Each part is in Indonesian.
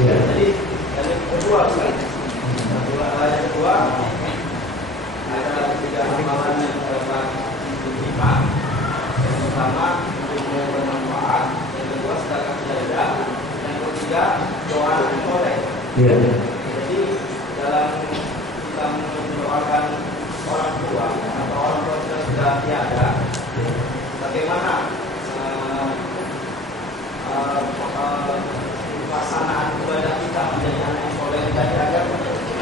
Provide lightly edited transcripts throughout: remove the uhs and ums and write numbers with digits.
Ya. Jadi yang kedua adalah tiga amalan yang terdapat lima. Yang pertama ilmu yang bermanfaat, yang kedua sedekah jariah, yang ketiga doa yang soleh. Iya. Jadi dalam kita mendoakan orang tua atau orang tua yang sudah tiada, bagaimana pelaksanaan ibadah kita menjadi anak yang soleh tadi agar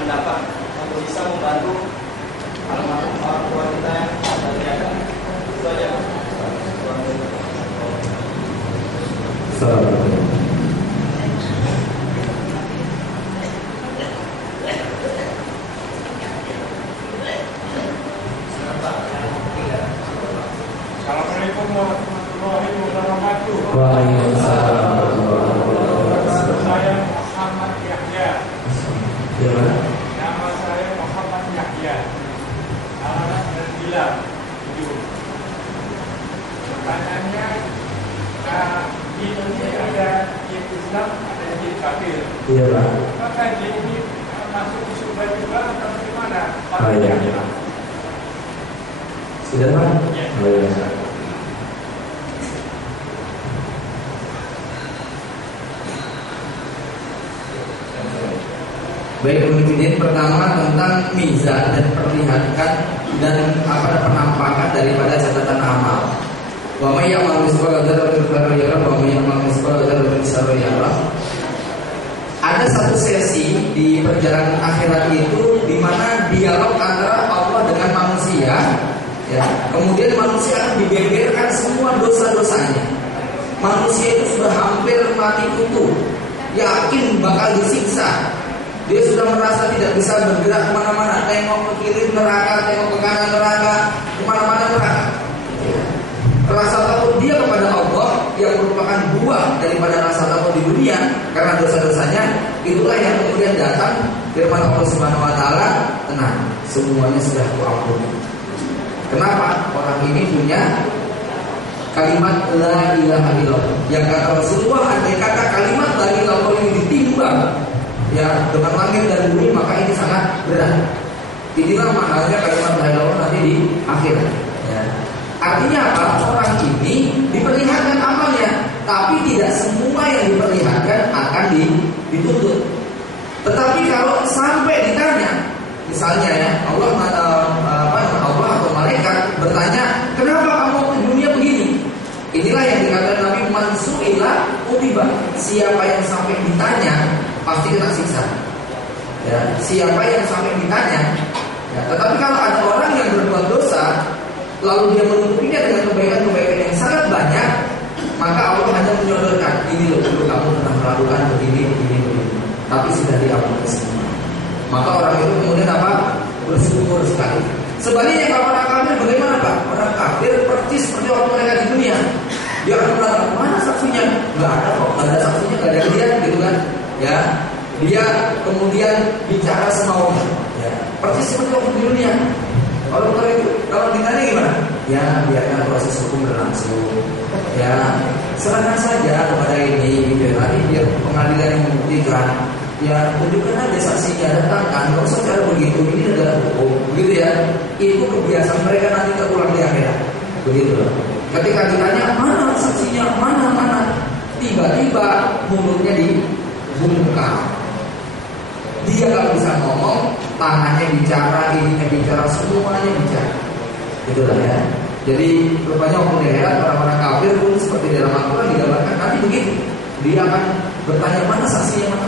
mendapat untuk bisa membantu almarhum orang tua kita yang sudah tiada. Itu aja. Assalamualaikum warahmatullahi wabarakatuh. Waalaikumsalam. Saya Muhammad Yahya. Nama saya Muhammad Yahya. Alamat Terbilang. Pertanyaannya, di Indonesia ada jin Islam, ada jin kafir. Iya Pak. Apakah jin ini masuk ke surga juga atau bagaimana? Iya. Sudah Pak? Ya. Iya. Baik, kemudian pertama tentang mizan dan perlihatkan dan penampakan daripada catatan amal. Wa may ya'mal mithqala dzarratin khairan yarah wa may ya'mal mithqala dzarratin syarran yarah. Ada satu sesi di perjalanan akhirat itu di mana dialog antara Allah dengan manusia, ya. Kemudian manusia akan dibeberkan semua dosa-dosanya. Manusia itu sudah hampir mati kutu, yakin bakal disiksa. Dia sudah merasa tidak bisa bergerak kemana-mana, tengok ke kiri neraka, tengok ke kanan neraka, kemana-mana neraka. Rasa takut dia kepada Allah yang merupakan buah daripada rasa takut di dunia karena dosa-dosanya, itulah yang kemudian datang firman Allah Subhanahu Wa Taala, tenang, semuanya sudah kuampuni. Kenapa? Orang ini punya kalimat la ilaha illallah. Yang kata Rasulullah, andai kata kalimat la ilaha illallah ini ditimbang ya dengan langit dan bumi, maka ini sangat berat. Inilah mahalnya kalimat la ilaha illallah nanti di akhir. Ya. Artinya apa? Orang ini diperlihatkan amalnya, tapi tidak semua yang diperlihatkan akan dituntut. Tetapi kalau sampai ditanya, misalnya ya Allah atau malaikat bertanya, kenapa kamu ke dunia begini? Inilah yang dikatakan Nabi Mansuila utiba. Siapa yang sampai ditanya pasti kena siksa. Ya, siapa yang sampai ditanya. Ya, tetapi kalau ada orang yang berbuat dosa, lalu dia menutupinya dengan kebaikan-kebaikan yang sangat banyak, maka Allah hanya menyodorkan, ini loh dulu kamu pernah melakukan begini. Tapi sudah diampuni semua. Maka orang itu kemudian apa? Bersyukur sekali. Sebaliknya kalau orang kafir bagaimana Pak? Orang kafir persis seperti waktu mereka di dunia. Dia akan berkata, mana saksinya? Gak ada kok, gak ada saksinya, gak ada dia, gitu kan? Ya, dia kemudian bicara semaunya. Ya, persis seperti waktu di dunia. Kalau ditanya gimana? Ya, biarkan proses hukum berlangsung. Ya, serahkan saja kepada ini, gitu. Nanti biar pengadilan yang membuktikan. Ya, tunjukkan aja saksinya, datangkan. Nggak usah cara begitu. Ini adalah hukum, begitu ya. Itu kebiasaan mereka nanti terulang di akhirat. Begitu. Ketika ditanya mana saksinya, mana, tiba-tiba mulutnya dibungkam. Dia kalau bisa ngomong, tangannya bicara, ininya bicara, semuanya bicara. Itulah ya. Jadi rupanya waktu di akhirat orang-orang kafir pun seperti dalam Al-Quran digambarkan nanti begitu. Dia akan bertanya mana saksinya.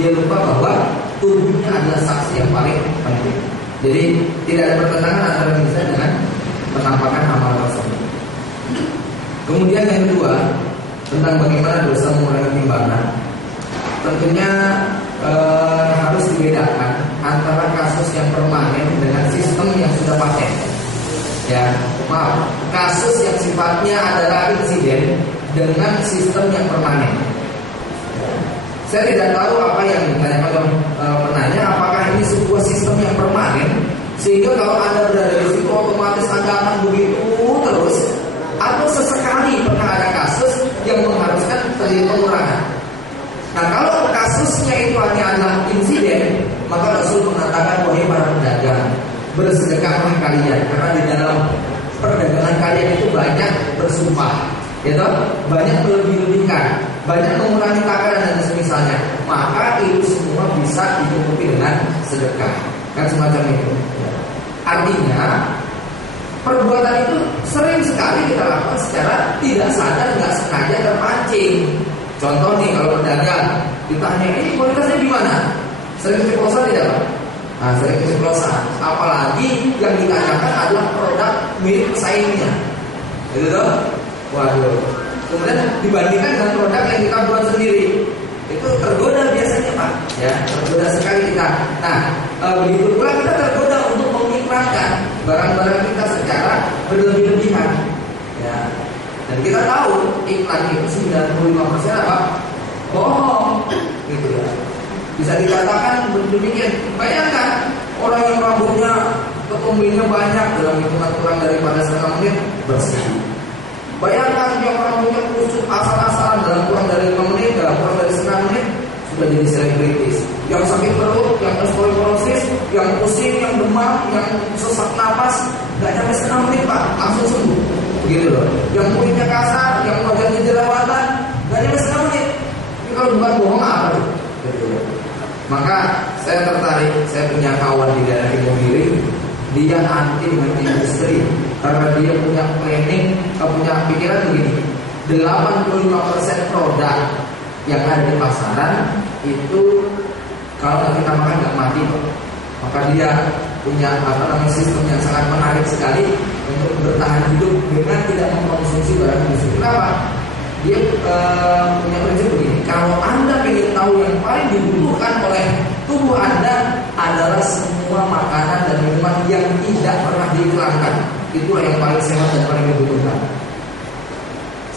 Dia lupa bahwa tubuhnya adalah saksi yang paling penting. Jadi tidak ada pertentangan antara bisa dengan penampakan amal tersebut. Kemudian yang kedua tentang bagaimana dosa mengurangi timbangan. Tentunya harus dibedakan antara kasus yang permanen dengan sistem yang sudah paten. Ya, maaf, kasus yang sifatnya adalah insiden dengan sistem yang permanen. Saya tidak tahu apa yang ditanyakan penanya, apakah ini sebuah sistem yang permanen sehingga kalau Anda berada di situ otomatis Anda akan begitu terus, atau sesekali pernah ada kasus mengatakan, wahai para pedagang, bersedekahlah kalian, karena di dalam perdagangan kalian itu banyak bersumpah, gitu, banyak melebih-lebihkan, banyak mengurangi takaran dan semisalnya. Maka itu semua bisa dicukupi dengan sedekah, kan semacam itu. Artinya perbuatan itu sering sekali kita lakukan secara tidak sadar, nggak sengaja terpancing. Contoh nih, kalau pedagang ditanya ini kualitasnya gimana, sering keceplosan tidak Pak? Nah, sering keceplosan. Apalagi yang ditanyakan adalah produk milik pesaingnya, gitu toh? Waduh. Kemudian dibandingkan dengan produk yang kita buat sendiri, itu tergoda biasanya Pak. Ya, tergoda sekali kita. Nah, begitu pula kita tergoda untuk mengiklankan barang-barang kita secara berlebih-lebihan. Ya. Dan kita tahu iklan itu 95% apa? Bohong, gitu ya. Bisa dikatakan demikian. Bayangkan orang yang rambutnya ketumbuhnya banyak dalam hitungan kurang daripada 1 menit bersih. Bayangkan yang rambutnya kusut asal-asalan dalam kurang dari 5 menit, dalam kurang dari 1 menit sudah jadi selebritis. Yang sakit perut, yang osteoporosis, yang pusing, yang demam, yang sesak napas, nggak nyampe 1 menit Pak, langsung sembuh. Begitu loh. Yang kulitnya kasar, yang wajahnya jerawatan, nggak nyampe 1 menit. Ini kalau bukan bohong apa tuh? Gitu loh. Maka saya tertarik, saya punya kawan di daerah Timur, dia anti dengan industri karena dia punya planning, punya pikiran begini. 85% produk yang ada di pasaran itu kalau kita makan nggak mati kok. Maka dia punya sistem yang sangat menarik sekali untuk bertahan hidup dengan tidak mengkonsumsi barang industri. Kenapa? Dia punya prinsip begini, kalau Anda ingin tahu yang paling dibutuhkan oleh tubuh Anda adalah semua makanan dan minuman yang tidak pernah diiklankan. Itulah yang paling sehat dan paling dibutuhkan.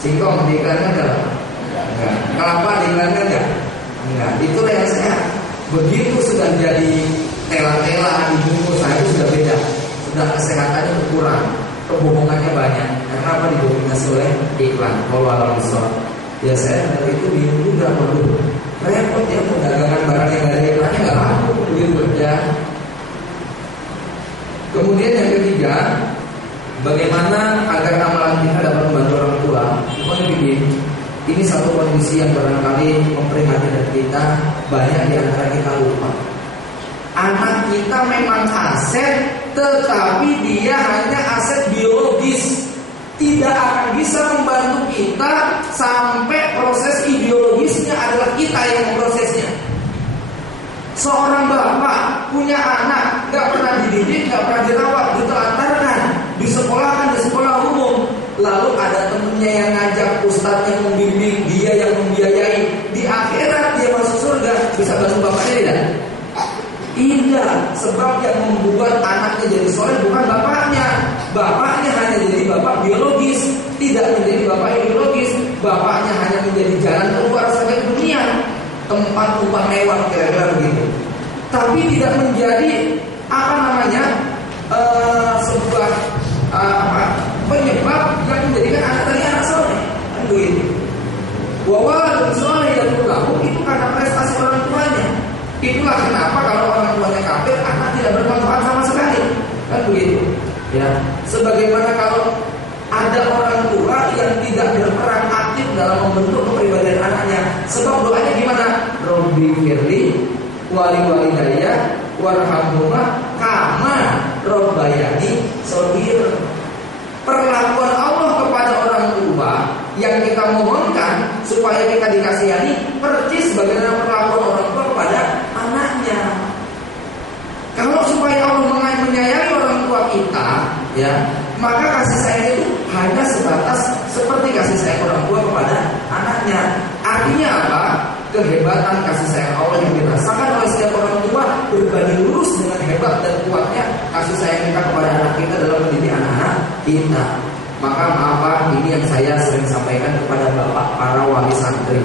Singkong diiklankan enggak? Enggak. Kelapa diiklankan enggak? Enggak. Itulah yang sehat. Begitu sudah jadi tela-tela dibungkus, itu sudah beda. Sudah kesehatannya berkurang, kebohongannya banyak. Karena apa? Didominasi oleh iklan. Wallahu a'lam. Ya saya dari itu bingung juga, waduh, repot ya mendagangkan barang yang ada iklannya nggak laku begitu ya. Kemudian yang ketiga, bagaimana agar amalan kita dapat membantu orang tua? Ini satu kondisi yang barangkali memprihatinkan kita, banyak di antara kita lupa. Anak kita memang aset, tetapi dia hanya aset biologis. Tidak akan bisa membantu kita sampai proses ideologisnya adalah kita yang memprosesnya. Seorang bapak punya anak, gak pernah dididik, gak pernah dirawat, ditelantarkan, disekolahkan di sekolah umum. Lalu ada temennya yang ngajak, ustadz yang membimbing, dia yang membiayai. Di akhirat dia masuk surga, bisa bantu bapaknya tidak? Tidak, sebab yang membuat anaknya jadi soleh bukan bapaknya. Bapaknya hanya jadi bapak biologis, tidak menjadi bapak ideologis. Bapaknya hanya menjadi jalan keluar sampai dunia, tempat tumpah mewah kira-kira begitu. Tapi tidak menjadi sebuah penyebab yang menjadikan anak tadi anak soleh. Kan begitu. Wawalan soleh yang berlaku itu karena prestasi orang tuanya. Itulah kenapa kalau orang tuanya kafir, anak tidak bermanfaat sama sekali. Kan begitu. Ya, sebagaimana kalau ada orang tua yang tidak berperan aktif dalam membentuk kepribadian anaknya, sebab doanya gimana? Robbi firli wali walidayya warhamhuma kama robbayani shaghir. Perlakuan Allah kepada orang tua yang kita mohonkan supaya kita dikasihani persis bagaimana perlakuan orang tua kepada anaknya. Kalau supaya Allah menyayangi orang tua kita, ya, maka kasih sayang itu hanya sebatas seperti kasih sayang orang tua kepada anaknya. Artinya apa? Kehebatan kasih sayang Allah yang dirasakan oleh setiap orang tua berbanding lurus dengan hebat dan kuatnya kasih sayang kita kepada anak kita dalam mendidik anak-anak kita. Maka maaf, ini yang saya sering sampaikan kepada bapak para wali santri.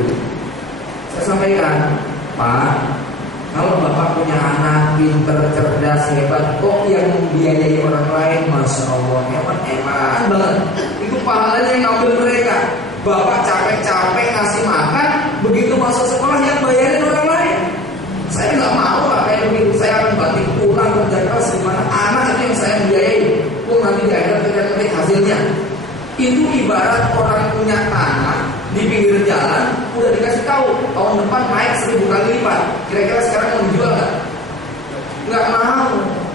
Saya sampaikan, Pak, kalau bapak punya anak pinter, cerdas, hebat, kok yang membiayai orang lain, masya Allah, hebat banget. Itu pahalanya yang ngambil mereka. Bapak capek-capek ngasih makan, begitu masuk sekolah yang bayarin orang lain. Saya nggak mau Pak kayak begitu. Saya akan banting bebas di mana anak itu yang saya biayai. Nanti di akhirat kita ketik hasilnya. Itu ibarat orang punya tanah di pinggir jalan, udah dikasih tahu tahun depan naik 1000 kali lipat. Kira-kira sekarang mau dijual nggak? Nggak mau.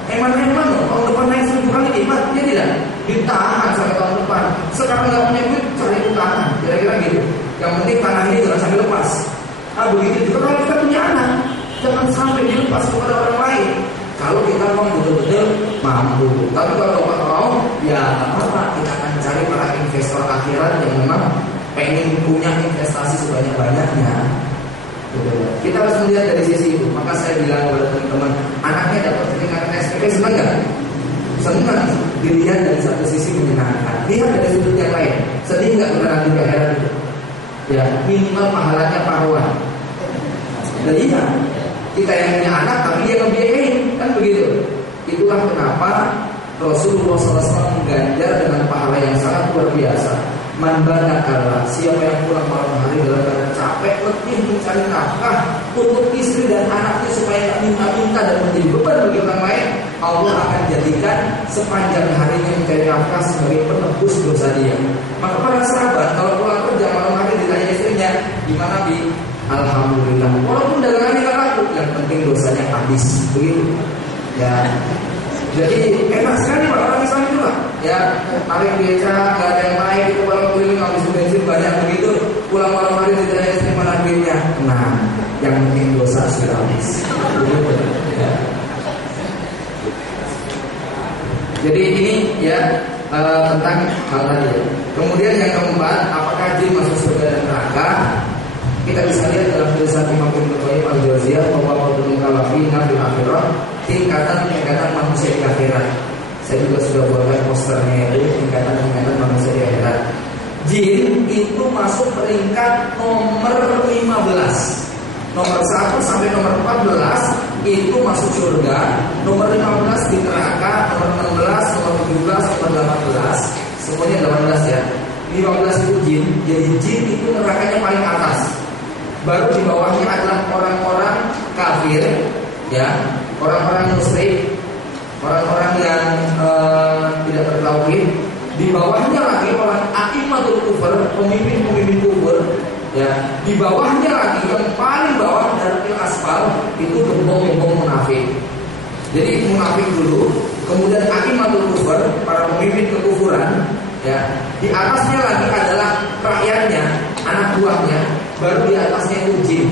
Eman-eman loh, tahun depan naik 1000 kali lipat, dia tidak ditahan sampai tahun depan. Sekarang nggak punya duit, cari utangan. Kira-kira gitu. Yang penting tanah ini jangan sampai lepas. Nah begitu juga kalau kita punya anak, jangan sampai dilepas kepada orang lain. Kalau kita mau betul-betul mampu. Tapi kalau nggak mau, ya apa? Kita akan cari para investor akhirat yang memang pengen punya investasi sebanyak-banyaknya. Kita harus melihat dari sisi itu. Maka saya bilang kepada teman-teman, anaknya dapat tingkatan SPP senang nggak? Senang. Dilihat dari satu sisi menyenangkan. Lihat dari sudut yang lain. Sedih nggak kita nanti di akhirat itu? Ya minimal pahalanya paruan. Dan iya. Kita yang punya anak tapi dia ngebiayain, kan begitu. Itulah kenapa Rasulullah SAW mengganjar dengan pahala yang sangat luar biasa. Man banakala, siapa yang pulang malam hari dalam keadaan capek, letih mencari nafkah untuk istri dan anaknya supaya tak minta-minta dan menjadi beban bagi orang lain, Allah akan jadikan sepanjang harinya mencari nafkah sebagai penebus dosa dia. Maka para sahabat kalau pulang kerja malam hari ditanya istrinya, gimana Bi? Alhamdulillah, walaupun dagangannya nggak laku, yang penting dosanya habis, begitu. Ya, jadi enak sekali Pak orang Islam itu lah. Ya, tarik beca, nggak ada yang naik, itu kalau keliling habis bensin banyak begitu. Pulang malam hari ditanya istri mana duitnya. Nah, yang penting dosa sudah habis. Begitu. Ya. Jadi ini ya tentang hal tadi. Kemudian yang keempat, apakah jin masuk surga dan neraka? Kita bisa lihat dalam tulisan Imam Ibnu Qayyim al-Jauziyah bahwa qadrul kalafina fil akhirah, tingkatan manusia di akhirat. Saya juga sudah buatkan posternya itu tingkatan manusia di akhirat. Jin itu masuk peringkat nomor 15. Nomor 1 sampai nomor 14 itu masuk surga, nomor 15 di neraka, nomor 16, nomor 17, nomor 18, semuanya 18 ya. 15 itu jin, jadi jin itu nerakanya paling atas. Baru di bawahnya adalah orang-orang kafir, ya, orang-orang musyrik, orang-orang yang tidak bertauhid. Di bawahnya lagi orang a'immatul kufur, pemimpin-pemimpin kufur, ya. Di bawahnya lagi yang paling bawah dari aspal itu gembong-gembong munafik. Jadi munafik dulu, kemudian a'immatul kufur, para pemimpin kekufuran, ya. Di atasnya lagi adalah rakyatnya, anak buahnya. Baru di atasnya itu jin.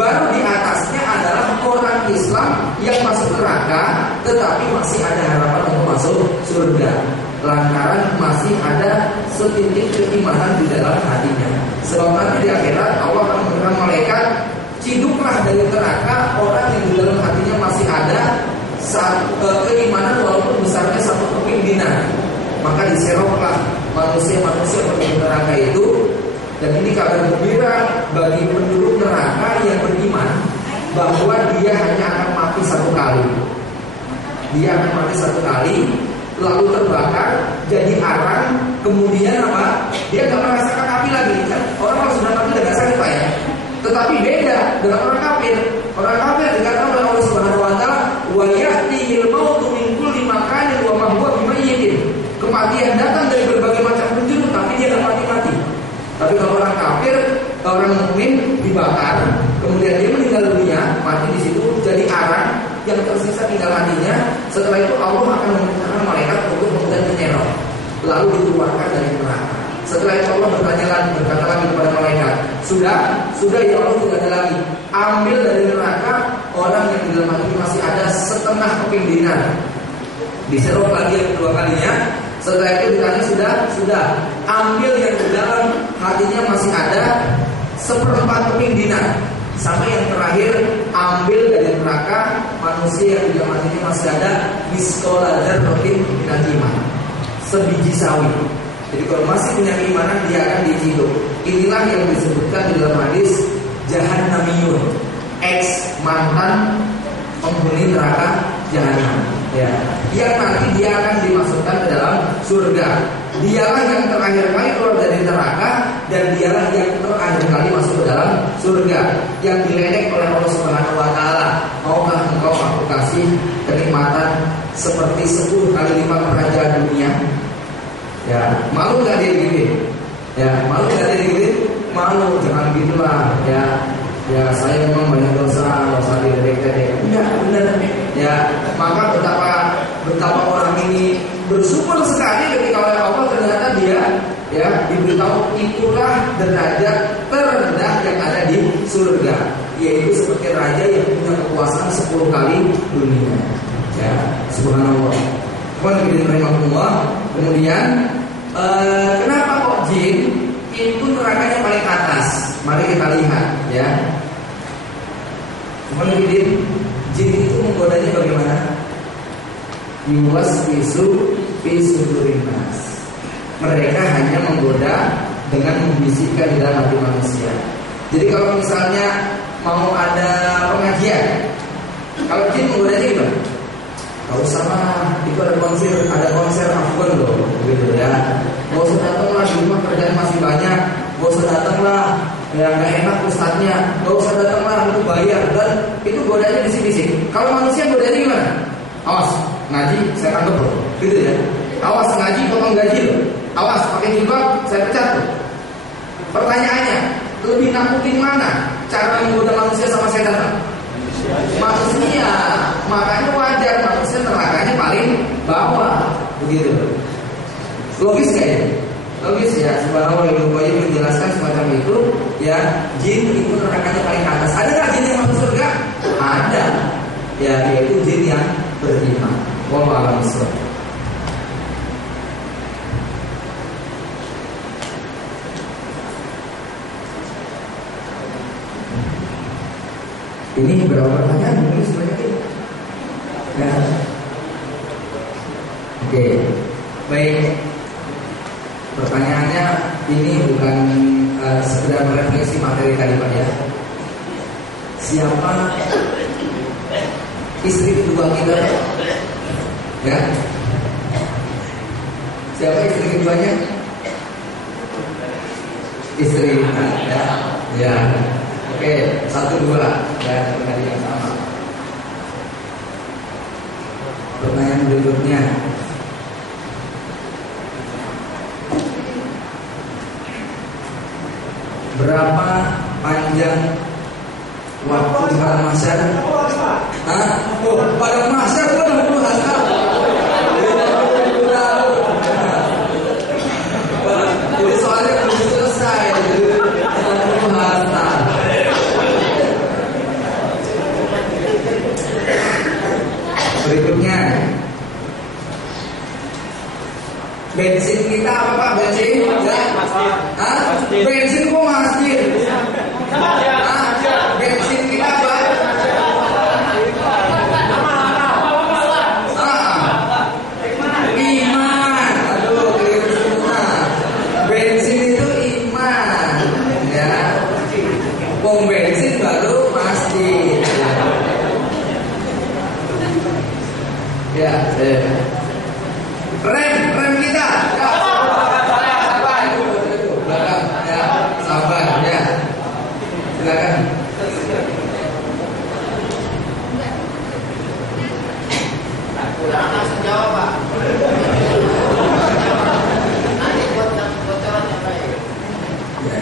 Baru di atasnya adalah orang Islam yang masuk neraka, tetapi masih ada harapan untuk masuk surga. Lantaran masih ada setitik keimanan di dalam hatinya. Sebab nanti di akhirat Allah akan memberikan malaikat, ciduklah dari neraka orang yang di dalam hatinya masih ada keimanan walaupun besarnya satu keping dinar. Maka diseroklah manusia-manusia penduduk neraka itu. Dan ini kabar gembira bagi penduduk neraka yang beriman bahwa dia hanya akan mati satu kali. Dia akan mati satu kali, lalu terbakar jadi arang, kemudian apa? Dia nggak merasakan api lagi. Kan orang kalau sudah mati nggak sakit Pak ya. Tetapi beda dengan orang kafir. Orang kafir dikatakan oleh Allah Subhanahu Wa Taala, wa ya'tihil mautu min kulli makanin wa ma huwa bimayyitin. Kematian datang dari berbagai macam penjuru, tapi dia nggak mati-mati. Tapi kalau orang kafir, orang mukmin dibakar, kemudian dia meninggal dunia, mati di situ jadi arang, yang tersisa tinggal hatinya. Setelah itu Allah akan memerintahkan malaikat untuk kemudian menyerok, lalu dikeluarkan dari neraka. Setelah itu Allah berkata lagi kepada malaikat, sudah ya Allah, tidak ada lagi. Ambil dari neraka orang yang di dalam hati masih ada setengah keping dinar. Diserok lagi yang kedua kalinya. Setelah itu ditanya sudah. Ambil yang di dalam hatinya masih ada 1/4 keping dinar. Sampai yang terakhir, ambil dari neraka manusia yang di dalam hatinya masih ada miskola dzarratin minal iman, sebiji sawi. Jadi kalau masih punya keimanan, dia akan diciduk. Inilah yang disebutkan di dalam hadis Jahannamiyun, ex mantan penghuni neraka Jahannam. Ya, yang nanti dia akan dimasukkan ke dalam surga. Dialah yang terakhir kali keluar dari neraka, dan dialah yang terakhir kali masuk ke dalam surga. Yang diledek oleh Allah Subhanahu Wa Taala, maukah engkau aku kasih kenikmatan seperti 10 kali lipat raja dunia. Ya, malu nggak dia digituin? Ya, malu nggak dia digituin? Malu, jangan gitulah. Ya saya memang banyak dosa diledek-ledek. Enggak, benar. Ya, maka betapa orang ini bersyukur sekali ketika oleh Allah ternyata dia diberitahu itulah derajat terendah yang ada di surga, yaitu seperti raja yang punya kekuasaan 10 kali dunia. Ya, subhanallah. Kemudian kenapa kok jin itu nerakanya paling atas? Mari kita lihat ya. Kemudian jin itu menggodanya bagaimana? Yuwas visu durinas. Mereka hanya menggoda dengan membisikkan di dalam hati manusia. Jadi kalau misalnya mau ada pengajian, kalau jin menggodanya gimana? Gak usah lah, itu ada konser Afgan loh, gitu ya. Gak usah datang lah, di rumah kerjaan masih banyak. Gak usah datang lah, ya gak enak ustadznya. Gak usah datang lah, itu bayar. Dan itu godanya bisik-bisik. Kalau manusia godanya gimana? Awas, ngaji, saya tangkap loh, gitu ya. Awas ngaji, potong gaji loh. Awas, pakai jilbab, saya pecat loh. Pertanyaannya, lebih nakutin mana? Cara menggoda manusia sama setan? Manusia, makanya wajar manusia nerakanya paling bawah, begitu. Logis kayaknya, logis ya. Subhanallah, Ibnu Qayyim menjelaskan semacam itu. Ya, jin itu nerakanya paling atas. Ada nggak jin yang masuk surga? Ada. Ya, yaitu jin yang beriman. Wallahu a'lam bishawab. Ini berapa pertanyaan? Mungkin sebanyak itu. Ya. Oke. Baik. Pertanyaannya ini bukan sekedar merefleksi materi tadi Pak ya. Siapa istri kedua kita? Ya. Siapa istri keduanya? Istri ya. Ya. Oke, 1, 2 ya, tadi yang sama. Pertanyaan berikutnya. Berapa panjang waktu pada mahsyar? Hah? Oh, pada mahsyar kan 60 tahun. Jadi soalnya belum selesai. Berikutnya, bensin kita apa Pak? Bensin? Bensin kok masjid? Bensin kita apa? Iman. Aduh, keliru semua. Bensin itu iman, ya. Pom bensin baru masjid. Ya, rem kita. Ya, sabar, belakang, ya, sabar, ya. Silakan. Langsung jawab Pak. Nanti bocoran yang baik. Ya.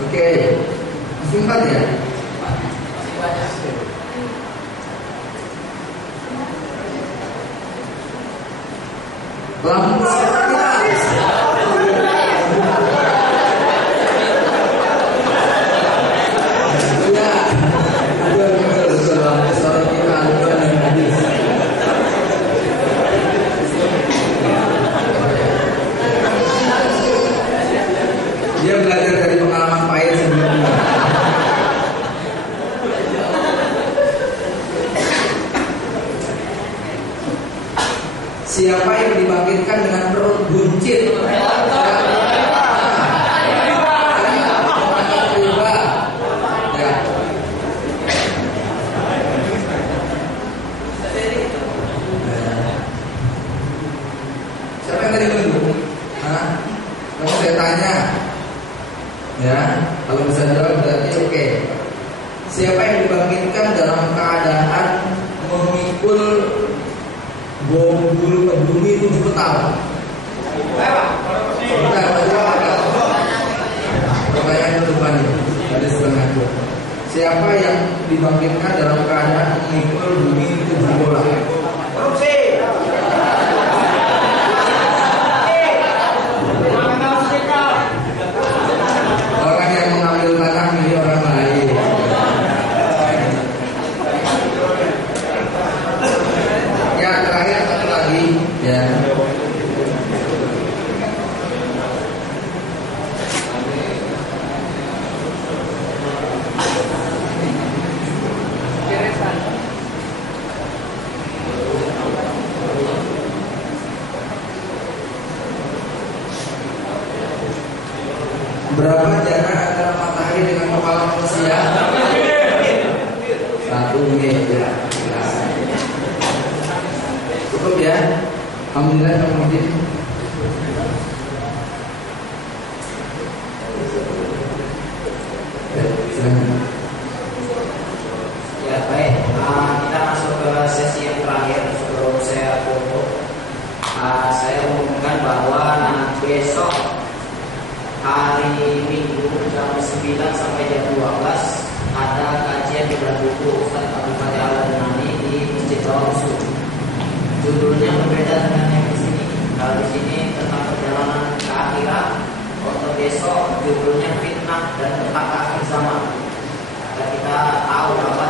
Oke, singkat ya. Masih banyak. Lampu siapa kita? Ya, betul. Lampu siapa kita? Al-Quran dan hadis. Dia belajar dari pengalaman pahit sebelumnya. Siapa yang dibangkitkan dengan perut buncit? Siapa yang tadi menunggu? Kalau saya tanya, ya, kalau bisa jawab berarti oke. Siapa yang dibangkitkan dalam keadaan memikul bulu ke bumi 7 tahun. Pertanyaan depannya ada setengah dua. Siapa yang dibangkitkan dalam keadaan memikul bumi 7 bola? Korupsi. Orang yang mengambil tanah milik orang lain. Ya terakhir satu lagi ya. Berapa jarak antara matahari dengan kepala manusia? 1 meter. Cukup ya? Alhamdulillah kemudian. Ya baik, kita masuk ke sesi yang terakhir sebelum saya tutup. Saya umumkan bahwa besok hari Minggu jam 9 sampai jam 12 ada kajian di buku Ustaz Abdul Fatih Al-Adnani di Masjid Bawusu. Judulnya berbeda dengan yang di sini. Kalau di sini tentang perjalanan ke akhirat, untuk besok judulnya fitnah dan tentang akhir zaman. Agar kita tahu apa